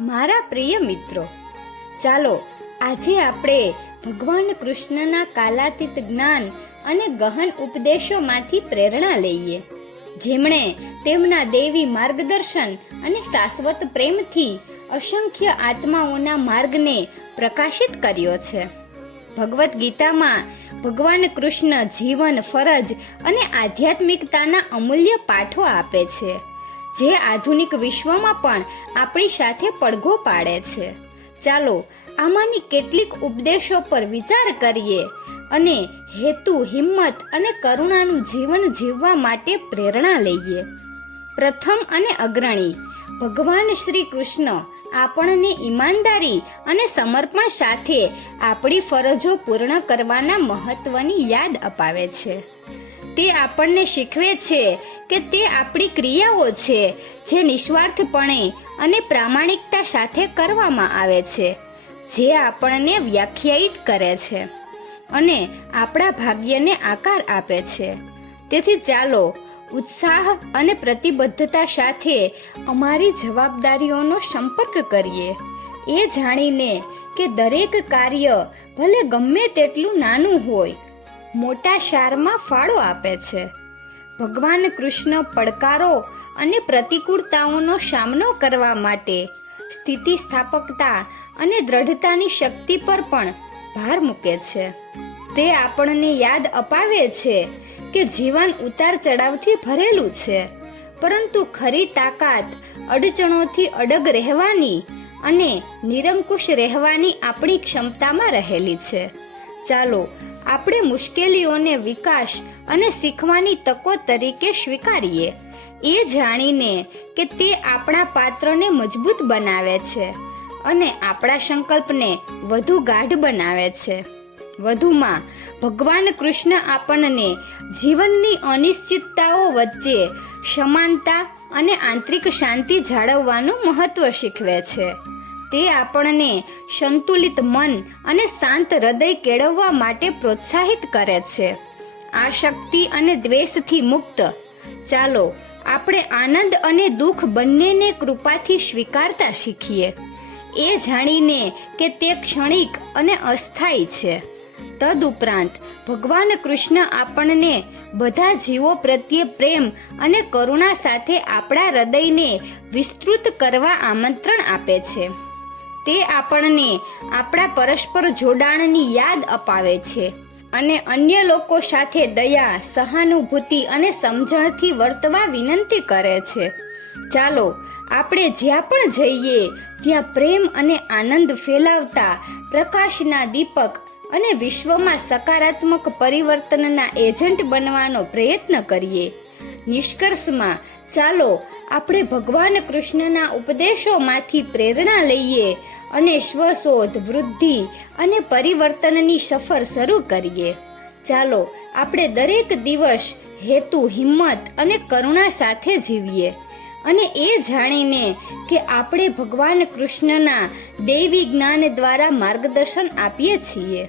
મારા પ્રિય મિત્રો, ચાલો આજે આપણે ભગવાન કૃષ્ણના કાલાતીત જ્ઞાન અને ગહન ઉપદેશોમાંથી પ્રેરણા લઈએ. જેમણે તેમના દેવી માર્ગદર્શન અને શાશ્વત પ્રેમથી અસંખ્ય આત્માઓના માર્ગને પ્રકાશિત કર્યો છે. ભગવદ્ ગીતામાં ભગવાન કૃષ્ણ જીવન, ફરજ અને આધ્યાત્મિકતાના અમૂલ્ય પાઠો આપે છે. જે આધુનિક વિશ્વમાં પણ આપણી સાથે પડઘો પાડે છે. ચાલો, આમાંની કેટલીક ઉપદેશો પર વિચાર કરીએ અને હેતુ, હિંમત અને કરુણાનું જીવન જીવવા માટે પ્રેરણા લઈએ. પ્રથમ અને અગ્રણી, ભગવાન શ્રી કૃષ્ણ આપણને ઈમાનદારી અને સમર્પણ સાથે આપણી ફરજો પૂર્ણ કરવાના મહત્વની યાદ અપાવે છે. તે આપણને શીખવે છે કે તે આપણી ક્રિયાઓ છે, જે નિસ્વાર્થપણે અને પ્રામાણિકતા સાથે કરવામાં આવે છે, જે આપણને વ્યાખ્યાયિત કરે છે અને આપણા ભાગ્યને આકાર આપે છે. તેથી ચાલો, ઉત્સાહ અને પ્રતિબદ્ધતા સાથે અમારી જવાબદારીઓનો સંપર્ક કરીએ. એ જાણીને કે દરેક કાર્ય ભલે ગમે તેટલું નાનું હોય મોટા સારમાં ફાળો આપે છે. ભગવાન કૃષ્ણ પડકારો અને પ્રતિકૂળતાઓનો સામનો કરવા માટે સ્થિતિસ્થાપકતા અને દ્રઢતાની શક્તિ પર પણ ભાર મૂકે છે. તે આપણને યાદ અપાવે છે કે જીવન ઉતાર ચડાવથી ભરેલું છે, પરંતુ ખરી તાકાત અડચણોથી અડગ રહેવાની અને નિરંકુશ રહેવાની આપણી ક્ષમતામાં રહેલી છે. ચાલો આપણે મુશ્કેલીઓને વિકાસ અને શીખવાની તકો તરીકે સ્વીકારીએ. એ જાણીને કે તે આપણા પાત્રને મજબૂત બનાવે છે અને આપણા સંકલ્પને વધુ ગાઢ બનાવે છે. વધુમાં, ભગવાન કૃષ્ણ આપણને જીવનની અનિશ્ચિતતાઓ વચ્ચે સમાનતા અને આંતરિક શાંતિ જાળવવાનું મહત્વ શીખવે છે. તે આપણને સંતુલિત મન અને શાંત હૃદય કેળવવા માટે પ્રોત્સાહિત કરે છે. આ શક્તિ અને દ્વેષથી મુક્ત. ચાલો, આપણે આનંદ અને દુઃખ બંનેને કૃપાથી સ્વીકારતા શીખીએ. એ જાણીને કે તે ક્ષણિક અને અસ્થાયી છે. તદુપરાંત, ભગવાન કૃષ્ણ આપણને બધા જીવો પ્રત્યે પ્રેમ અને કરુણા સાથે આપણા હૃદયને વિસ્તૃત કરવા આમંત્રણ આપે છે. તે આપણને આપણા પરસ્પર જોડાણની યાદ અપાવે છે અને અન્ય લોકો સાથે દયા, સહાનુભૂતિ અને સમજણથી વર્તવા વિનંતી કરે છે. ચાલો, આપણે જ્યાં પણ જઈએ, ત્યાં પ્રેમ અને આનંદ ફેલાવતા પ્રકાશના દીપક અને વિશ્વમાં સકારાત્મક પરિવર્તનના એજન્ટ બનવાનો પ્રયત્ન કરીએ. નિષ્કર્ષમાં, ચાલો આપણે ભગવાન કૃષ્ણના ઉપદેશોમાંથી પ્રેરણા લઈએ અને સ્વશોધ, વૃદ્ધિ અને પરિવર્તનની સફર શરૂ કરીએ. ચાલો, આપણે દરેક દિવસ હેતુ, હિંમત અને કરુણા સાથે જીવીએ અને એ જાણીને કે આપણે ભગવાન કૃષ્ણના દૈવી જ્ઞાન દ્વારા માર્ગદર્શન આપીએ છીએ.